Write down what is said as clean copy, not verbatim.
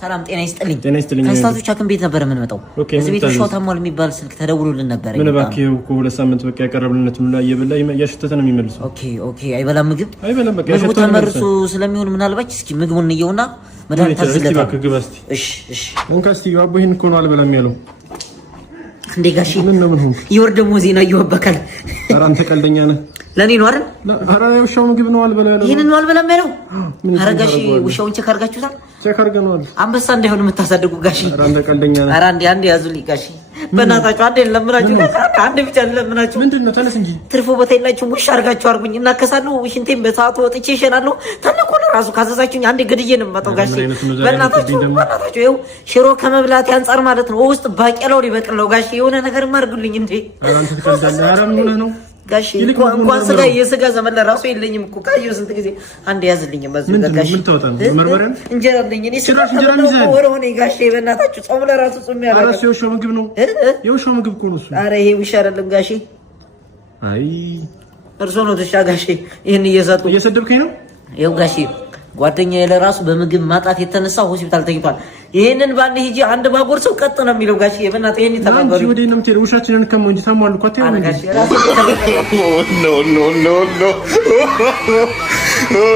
ሰላም ጤና ይስጥልኝ ከስታቶች አክም ቤት ነበር የምንመጣው እዚህ ቤት ሾው ታሟል የሚባል ስልክ ተደውሎልን ነበር ምን ባኪው ሁለት ሳምንት በቃ ያቀረብልነት ምን ላይ የበላ ያሽተተ ነው የሚመልሰው ኦኬ አይበላም ምግብ በቃ ምግቡ ተመርሶ ስለሚሆን ምናልባት እስኪ ምግቡን እንየውና መድኃኒት ታዝለታ እሺ እንካስቲ ያው ይሄን እኮ ነው አልበላም ያለው እንዴ ጋሺ ምን ሆንኩ ይወርደሞ ዜና ይወበካል ኧረ አንተ ቀልደኛ ነህ ለኔ ነው አይደል ኧረ ውሻው ምግብ ነው አልበላ ያለው ይሄን ነው አልበላም ያለው ኧረ ጋሺ ውሻውን ቼክ አድርጋችሁታል ቼክ አድርገናል አንበሳ እንዳይሆን የምታሳድጉ ጋሺ ኧረ አንተ ቀልደኛ ነህ ኧረ አንዴ ያዙልኝ ጋሺ በእናታችሁ አንዴ ለምናችሁ አንዴ ብቻ ለምናችሁ ምንድነው ተነስ እንጂ ትርፎ በተይላችሁ ውሻ አድርጋችሁ አርጉኝ እና ከሳሉ ሽንቴን በሰዓቱ ወጥቼ ይሸናሉ ተነኮ ራሱ ካዘዛችሁኝ አንዴ ገድዬ ነው የምመጣው ጋሺ በእናታችሁ ይኸው ሽሮ ከመብላት ያንጻር ማለት ነው ውስጥ ባቄላው ሊበቅለው ጋሺ የሆነ ነገር ማርጉልኝ እንዴ አንተ ትቀልዳለህ ኧረ ምን ሆነህ ነው ጋሺ እንኳን ስጋ የስጋ ዘመን ለራሱ የለኝም እኮ ካየው ስንት ጊዜ አንዴ ያዝልኝ በዚህ ጋሺ ምን ተወጣ መርመረን እንጀራ አለኝ እኔ እንጀራ ሚዛን ወረ ሆነ ጋሺ በእናታችሁ ጾም ለራሱ ጾም ያላቀ አራስ የውሻው ምግብ ነው የውሻው ምግብ እኮ ነው እሱ ኧረ ይሄ ውሻ አይደለም ጋሺ አይ እርሶ ነው ተሻ ጋሺ ይሄን እየሰደብከኝ ነው ይኸው ጋሺ ጓደኛዬ ለራሱ በምግብ ማጣት የተነሳ ሆስፒታል ተኝቷል ይሄንን ባንዴ ሂጂ አንድ ባጎር ሰው ቀጥ ነው የሚለው ጋሺ በእናትህ ይሄን ተባበሩ አንቺ ወዴት ነው የምትሄደው ውሻችንን ከመንጂ ታሟል እኮ አትይው ጋሺ ኖ